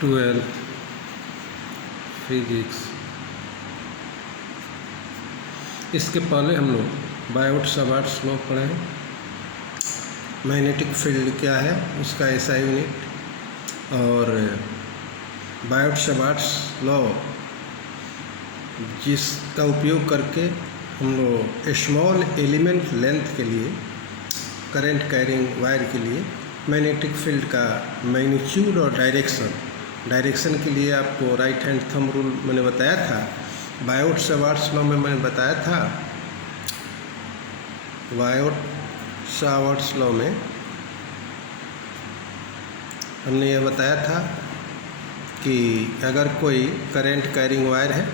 12 physics. इसके पहले हम लोग बायोट-सावर्ट्स लॉ पढ़े हैं। मैग्नेटिक फील्ड क्या है उसका SI यूनिट, और बायोट-सावर्ट्स लॉ जिसका उपयोग करके हम लोग स्मॉल एलिमेंट लेंथ के लिए, करंट कैरिंग वायर के लिए मैग्नेटिक फील्ड का मैग्नीट्यूड और डायरेक्शन के लिए आपको राइट हैंड थंब रूल मैंने बताया था। बायोट-सावर्ट्स लॉ में मैंने बताया था, बायोट-सावर्ट्स लॉ में हमने ये बताया था कि अगर कोई करंट कैरिंग वायर है,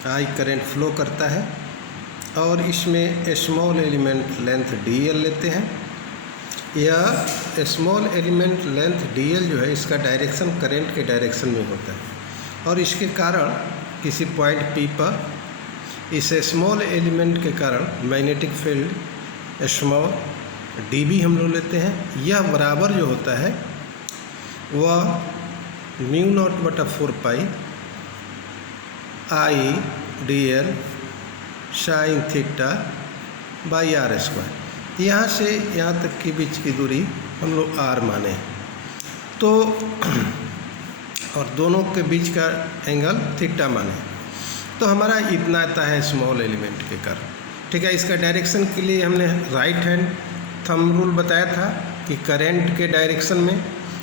I करंट फ्लो करता है और इसमें स्मॉल एलिमेंट लेंथ dl लेते हैं, या स्मॉल एलिमेंट लेंथ dl जो है इसका डायरेक्शन करंट के डायरेक्शन में होता है, और इसके कारण किसी पॉइंट P पर इस स्मॉल एलिमेंट के कारण मैग्नेटिक फील्ड स्मॉल dB हम लोग लेते हैं। यह बराबर जो होता है वह μ0/4 I dl sine theta by r square. यहाँ से यहाँ तक के बीच की दूरी हम लोग r माने तो, और दोनों के बीच का एंगल थीटा माने तो हमारा इतना आता है स्मॉल एलिमेंट के कारण। ठीक है, इसका डायरेक्शन के लिए हमने राइट हैंड थंब रूल बताया था कि करंट के डायरेक्शन में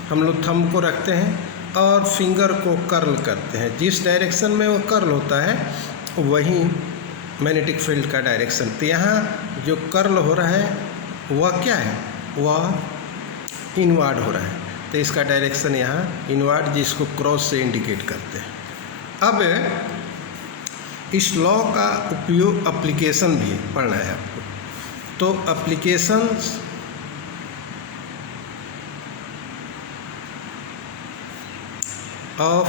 हम लोग थंब को रखते हैं और फिंगर को कर्ल करते हैं। जिस डायरेक्शन में वो कर्ल होता है वही मैग्नेटिक फील्ड का डायरेक्शन। तो यहाँ जो कर्ल हो रहा है वह क्या है, वह इनवर्ड हो रहा है, तो इसका डायरेक्शन यहाँ इनवर्ड, जिसको क्रॉस से इंडिकेट करते हैं। अब इस लॉ का उपयोग एप्लीकेशन भी पढ़ना है आपको, तो एप्लीकेशंस ऑफ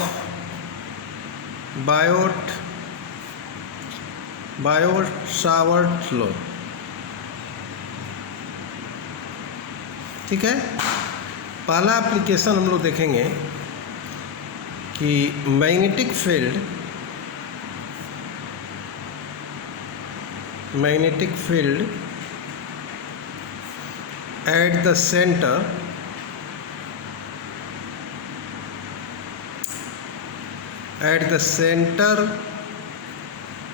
बायोट-सावर्ट्स लॉ। ठीक है, पहला एप्लीकेशन हम लोग देखेंगे कि magnetic field at the centre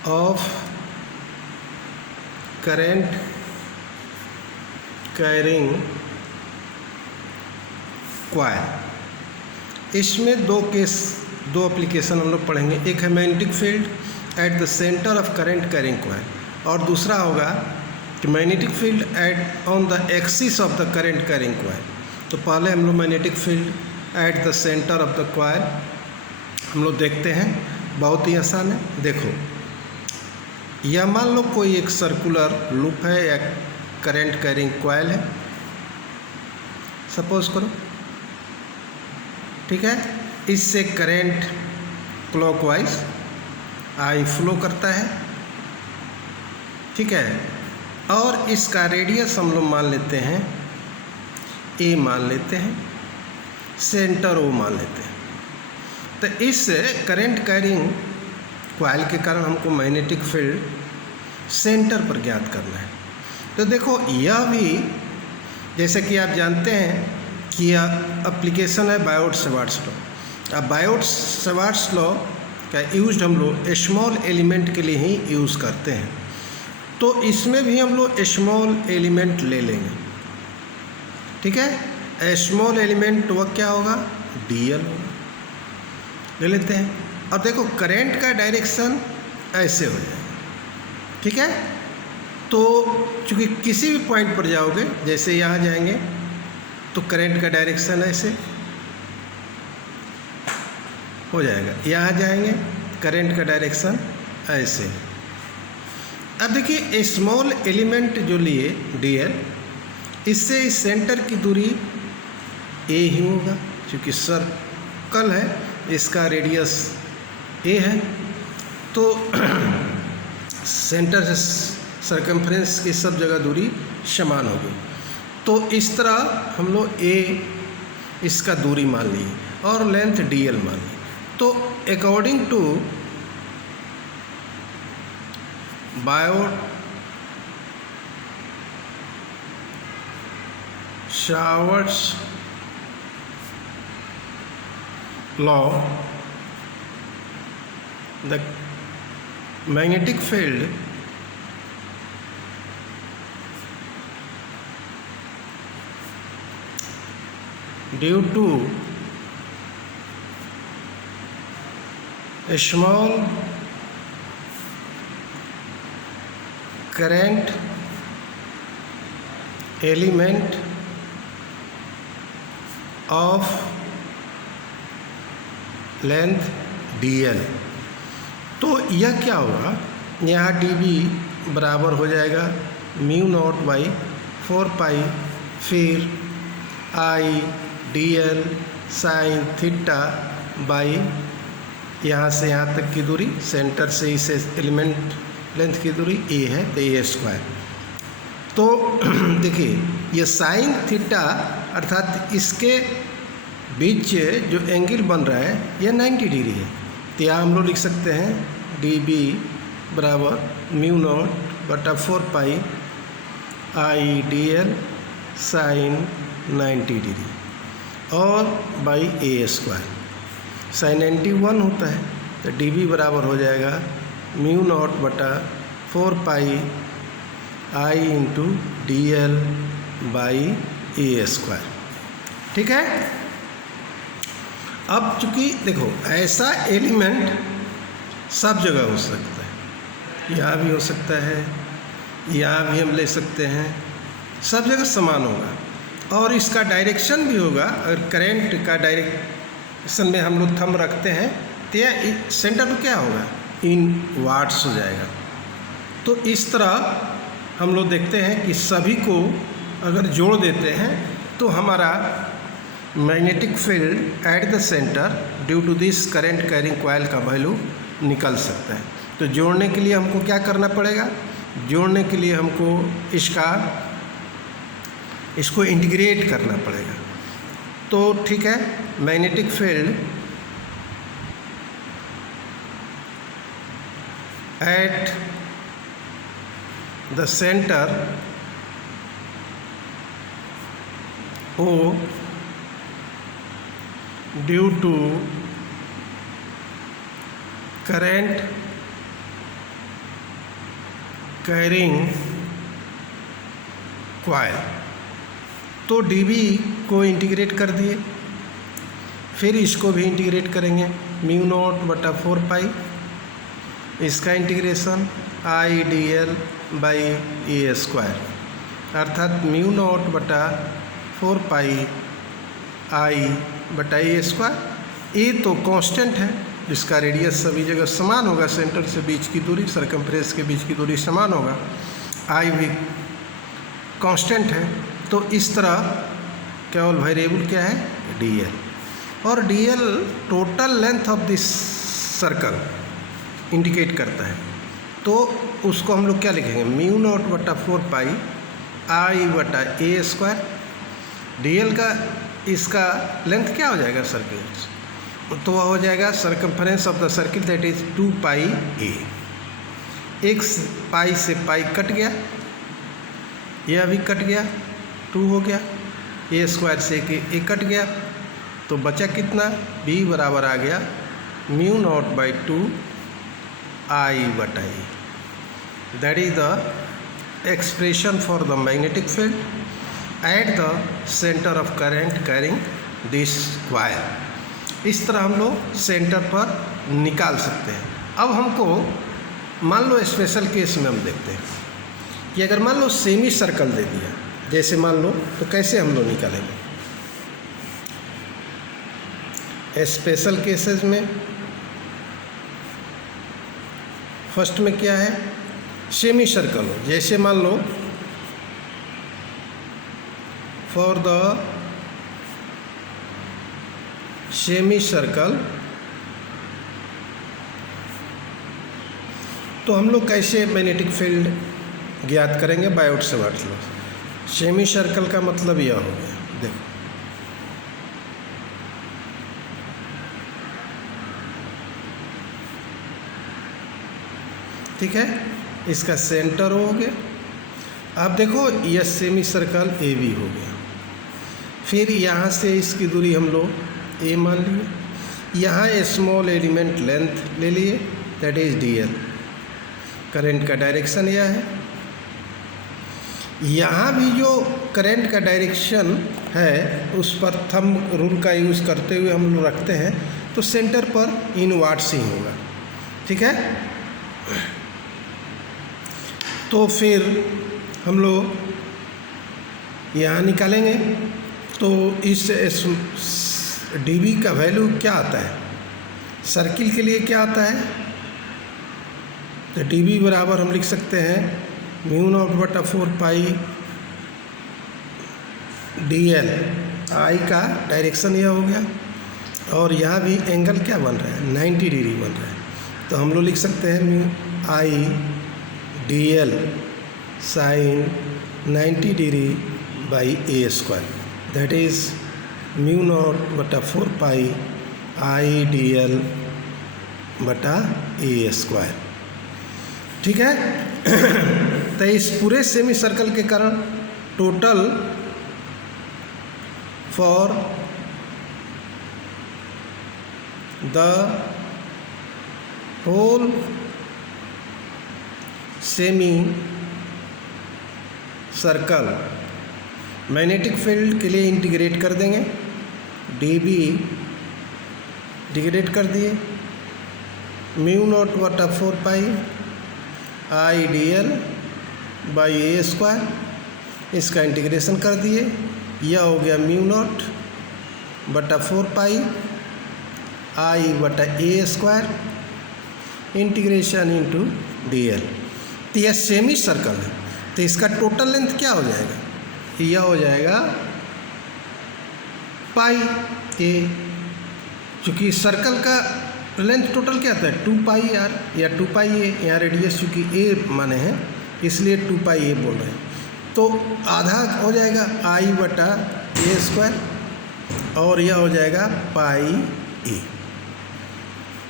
of current carrying coil। इसमें दो एप्लीकेशन हम लोग पढ़ेंगे। एक है magnetic field at the centre of current carrying coil, और दूसरा होगा कि magnetic field eight on the axis of the current carrying coil. तो पहले हम लोग magnetic field at the centre of the coil हम लोग देखते हैं। बहुत ही आसान है। देखो, या मान लो कोई एक सर्कुलर लूप है या करंट कैरिंग कॉइल है, सपोज करो। ठीक है, इससे करंट क्लॉकवाइज I फ्लो करता है। ठीक है, और इसका रेडियस हम लोग मान लेते हैं A मान लेते हैं, सेंटर O मान लेते हैं। तो इस करंट कैरिंग कॉइल के कारण हमको मैग्नेटिक फील्ड सेंटर पर ज्ञात करना है। तो देखो, यह भी जैसे कि आप जानते हैं कि यह एप्लीकेशन है बायोट-सावर्ट्स लॉ। अब बायोट-सावर्ट्स लॉ का यूज हम लोग स्मॉल एलिमेंट के लिए ही यूज़ करते हैं, तो इसमें भी हम लोग स्मॉल एलिमेंट ले लेंगे। ठीक है, स्मॉल एलिमेंट वह क्या होगा, dl होगा, ले लेते हैं। और देखो, करंट का डायरेक्शन ऐसे हो जाएगा। ठीक है, तो चूँकि किसी भी पॉइंट पर जाओगे, जैसे यहाँ जाएंगे तो करंट का डायरेक्शन ऐसे हो जाएगा, यहाँ जाएंगे करंट का डायरेक्शन ऐसे। अब देखिए, स्मॉल एलिमेंट जो लिए dl, इससे इस सेंटर की दूरी a ही होगा, क्योंकि सर्कल है, इसका रेडियस a है, तो सेंटर से सर्कम्फ्रेंस की सब जगह दूरी समान होगी। तो इस तरह हम लोग A इसका दूरी मान ली और लेंथ dl मान ली। तो according to Biot Savart's law, the magnetic field due to a small current element of length dl। तो यह क्या होगा, यहाँ dB बराबर हो जाएगा म्यू नॉट बाई 4 पाई फिर I dl sine theta by यहाँ से यहाँ तक की दूरी, सेंटर से इस एलिमेंट लेंथ की दूरी a है तो a स्क्वायर। तो देखिए ये साइन थीटा अर्थात इसके बीच जो एंगल बन रहा है यह 90 डिग्री है। तो यहाँ हम लोग लिख सकते हैं dB बराबर म्यू नॉट बटा 4 पाई I dl साइन 90 डिग्री और बाई a स्क्वायर। साइन 91 होता है तो dB बराबर हो जाएगा म्यू नॉट बटा 4 पाई I into dl by a square. ठीक है। अब चूँकि देखो ऐसा एलिमेंट सब जगह हो सकता है, यहाँ भी हो सकता है, यहाँ भी हम ले सकते हैं, सब जगह समान होगा और इसका डायरेक्शन भी होगा। अगर करंट का डायरेक्शन में हम लोग थंब रखते हैं तो यह सेंटर पर क्या होगा, इन वाट्स हो जाएगा। तो इस तरह हम लोग देखते हैं कि सभी को अगर जोड़ देते हैं तो हमारा magnetic field at the centre due to this current carrying coil का वैल्यू निकल सकता है। तो जोड़ने के लिए हमको क्या करना पड़ेगा, जोड़ने के लिए हमको इसको इंटीग्रेट करना पड़ेगा। तो ठीक है, magnetic field at the centre O due to current carrying coil. तो dB को इंटीग्रेट कर दिए, फिर इसको भी इंटीग्रेट करेंगे म्यू नॉट बटा 4 पाई, इसका integration I dl by a square अर्थात म्यू नॉट बटा 4 पाई I बटा a स्क्वायर। a तो कांस्टेंट है जिसका रेडियस सभी जगह समान होगा, सेंटर से बीच की दूरी, सरकमफ्रेंस के बीच की दूरी समान होगा, I भी कांस्टेंट है। तो इस तरह केवल वेरिएबल क्या है, dl, और dl total length of this circle indicate करता है। तो उसको हम लोग क्या लिखेंगे, म्यू नॉट बटा 4 पाई I बटा a स्क्वायर। dl का इसका लेंथ क्या हो जाएगा सर्किल, तो वह हो जाएगा circumference of the circle that is 2 pi a। एक पाई से पाई कट गया, यह भी कट गया, 2 हो गया, a स्क्वायर से a कट गया, तो बचा कितना, b बराबर आ गया म्यू नॉट बाई 2 I बटा a। That is the expression for the magnetic field at the centre of current carrying this coil. इस तरह हम लोग सेंटर पर निकाल सकते हैं। अब हमको मान लो स्पेशल केस में हम देखते हैं कि अगर मान लो सेमी सर्कल दे दिया, जैसे मान लो, तो कैसे हम लोग निकालेंगे। स्पेशल केसेस में फर्स्ट में क्या है, सेमी सर्कल हो, जैसे मान लो फॉर द सेमी सर्कल, तो हम लोग कैसे मैग्नेटिक फील्ड ज्ञात करेंगे, बायोट-सावर्ट्स लॉ। सेमी सर्कल का मतलब यह हो गया, देखो ठीक है, इसका सेंटर हो गया। अब देखो यह सेमी सर्कल ए बी हो गया। फिर यहाँ से इसकी दूरी हम लोग ए मान लिए, यहाँ स्मॉल एलिमेंट लेंथ ले लिए, that is D L. Current का डायरेक्शन यह है। यहाँ भी जो करंट का डायरेक्शन है उस पर थंब रूल का यूज़ करते हुए हम लोग रखते हैं, तो सेंटर पर इनवर्ड्स ही होगा। ठीक है, तो फिर हम लोग यहाँ निकालेंगे, तो इस डी बी का वैल्यू क्या आता है, सर्किल के लिए क्या आता है, तो डी बी बराबर हम लिख सकते हैं म्यू नॉट बटा 4 पाई डी एल। आई का डायरेक्शन यह हो गया, और यहाँ भी एंगल क्या बन रहा है, 90 डिग्री बन रहा है, तो हम लोग लिख सकते हैं mu I D L sine 90 degree by A square, that is mu naught बटा 4 पाई आई डी एल बटा ए स्क्वायर। ठीक है, तो इस पूरे सेमी सर्कल के कारण total for the whole semi circle magnetic field के लिए इंटीग्रेट कर देंगे, डी बी इंटीग्रेट कर दिए, म्यू नॉट बटा 4 pi I D L by A square, इसका इंटीग्रेशन कर दिए, यह हो गया म्यू नॉट बटा 4 पाई आई बटा A square integration into D L. तो यह सेमी सर्कल है, तो इसका टोटल लेंथ क्या हो जाएगा, यह हो जाएगा पाई ए, चूँकि सर्कल का लेंथ टोटल क्या आता है 2 पाई आर या 2 पाई ए, यहाँ रेडियस चूँकि ए माने हैं इसलिए 2 पाई ए बोल रहे हैं, तो आधा हो जाएगा आई बटा ए स्क्वायर, और यह हो जाएगा pi A,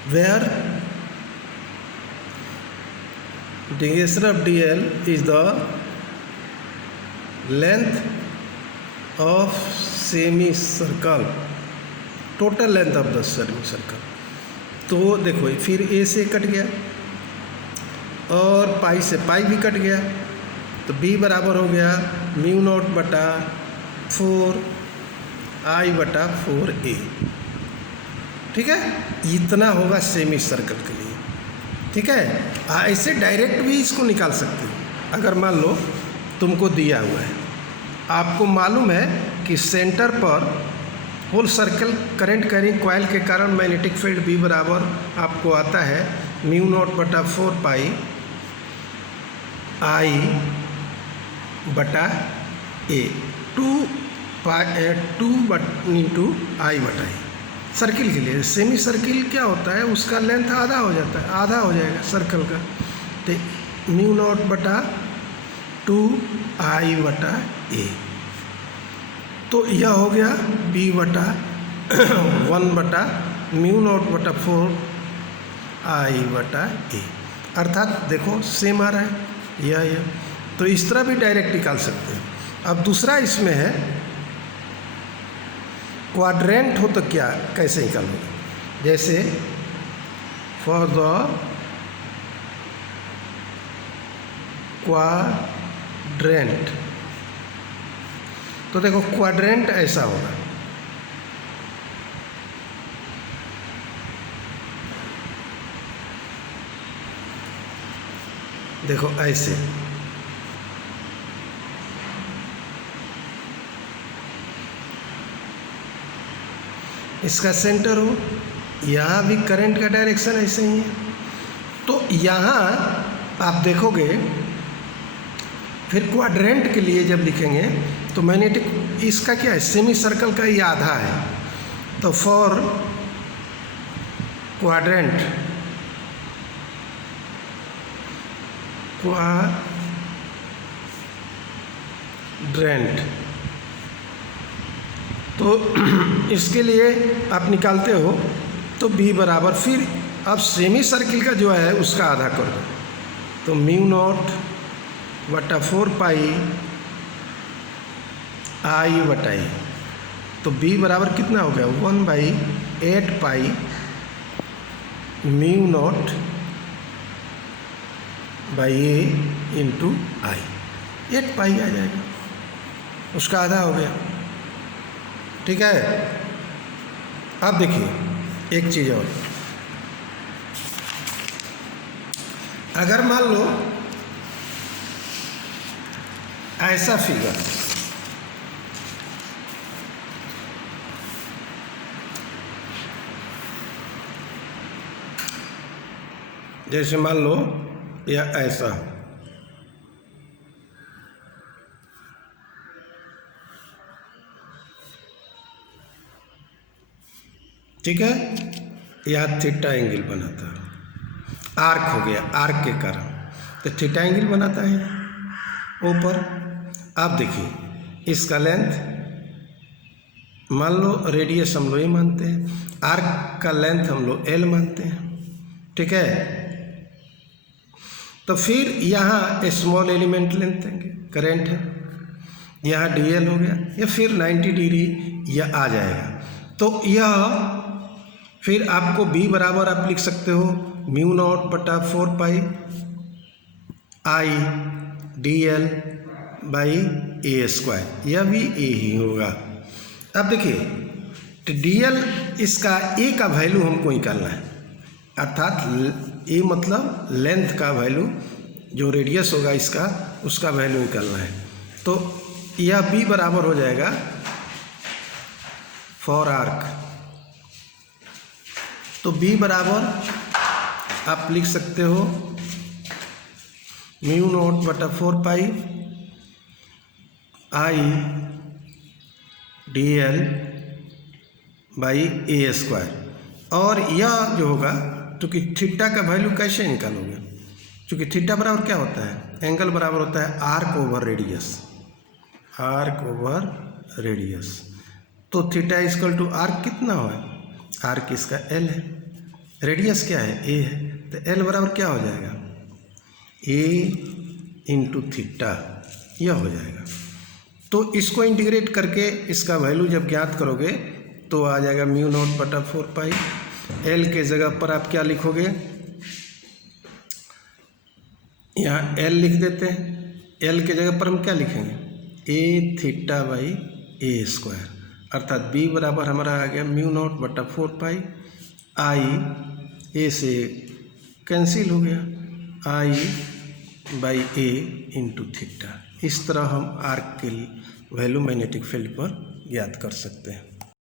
where integration of D L is the length of semi circle, total length of the semi circle. तो देखो फिर ए से कट गया और पाई से पाई भी कट गया, तो बी बराबर हो गया म्यू नॉट बटा 4 आई बटा 4 ए। ठीक है, इतना होगा सेमी सर्कल के लिए। ठीक है, ऐसे डायरेक्ट भी इसको निकाल सकते हो। अगर मान लो तुमको दिया हुआ है, आपको मालूम है कि सेंटर पर whole circle current carrying coil के कारण मैग्नेटिक फील्ड बी बराबर आपको आता है म्यू नॉट बटा 4 पाई आई बटा ए, 2 इंटू आई बटा ए। सर्किल के लिए सेमी सर्किल क्या होता है, उसका लेंथ आधा हो जाता है, आधा हो जाएगा सर्कल का, तो म्यू नॉट बटा 2 आई बटा ए, तो यह हो गया बी बटा 1 बटा म्यू नॉट बटा 4 आई बटा ए, अर्थात देखो सेम आ रहा है यह, तो इस तरह भी डायरेक्ट निकाल सकते हैं। अब दूसरा इसमें है क्वाड्रेंट हो तो क्या कैसे निकालोगे, जैसे फॉर द क्वाड्रेंट, तो देखो क्वाड्रेंट ऐसा होगा, देखो ऐसे, इसका सेंटर हो, यहाँ भी करंट का डायरेक्शन ऐसे ही है, तो यहाँ आप देखोगे फिर क्वाड्रेंट के लिए जब लिखेंगे तो मैग्नेटिक इसका क्या है, सेमी सर्कल का ये आधा है, तो फॉर क्वाड्रेंट तो इसके लिए आप निकालते हो तो b बराबर, फिर अब सेमी सर्किल का जो है उसका आधा कर दो, तो म्यू नॉट बटा 4 पाई आई बटा ए। तो बी बराबर कितना हो गया 1/8 pi mu naught by A into I. 8 pi आ जाएगा, उसका आधा हो गया। ठीक है। अब देखिए एक चीज़ और, अगर मान लो ऐसा फिगर जैसे मान लो या ऐसा, ठीक है, यह थीटा एंगल बनाता है, आर्क हो गया, आर्क के कारण तो थीटा एंगल बनाता है ऊपर। आप देखिए इसका लेंथ मान लो, रेडियस हम लोग ये मानते हैं, आर्क का लेंथ हम लोग एल मानते हैं। ठीक है। तो फिर यहाँ स्मॉल एलिमेंट लेंथ देंगे, करेंट है, यहाँ डी एल हो गया, या फिर 90 डिग्री यह आ जाएगा। तो यह फिर आपको बी बराबर आप लिख सकते हो म्यू नॉट बटा 4 pi I D L by A square, यह भी ए ही होगा। अब देखिए डी एल इसका ए का वैल्यू हमको निकालना है, अर्थात ए मतलब लेंथ का वैल्यू, जो रेडियस होगा इसका उसका वैल्यू निकालना है। तो यह बी बराबर हो जाएगा फॉर आर्क, तो बी बराबर आप लिख सकते हो म्यू नॉट बटा 4 pi I D L by A square. और यह जो होगा, चूँकि थीटा का वैल्यू कैसे निकालोगे, चूँकि थीटा बराबर क्या होता है, एंगल बराबर होता है arc over radius, arc over radius. तो थीटा इक्वल टू आर्क कितना हो, आर्क इसका एल है, रेडियस क्या है ए है, तो एल बराबर क्या हो जाएगा ए इंटू थीटा, यह हो जाएगा। तो इसको इंटीग्रेट करके इसका वैल्यू जब ज्ञात करोगे तो आ जाएगा म्यू नॉट बटा 4 पाई। एल के जगह पर आप क्या लिखोगे, यहाँ एल लिख देते हैं, एल के जगह पर हम क्या लिखेंगे ए थीटा बाई ए स्क्वायर, अर्थात बी बराबर हमारा आ गया म्यू नॉट बटा 4 पाई आई, ए से कैंसिल हो गया, आई बाई ए इंटू थीटा। इस तरह हम आर्क के वैल्यू मैग्नेटिक फील्ड पर ज्ञात कर सकते हैं।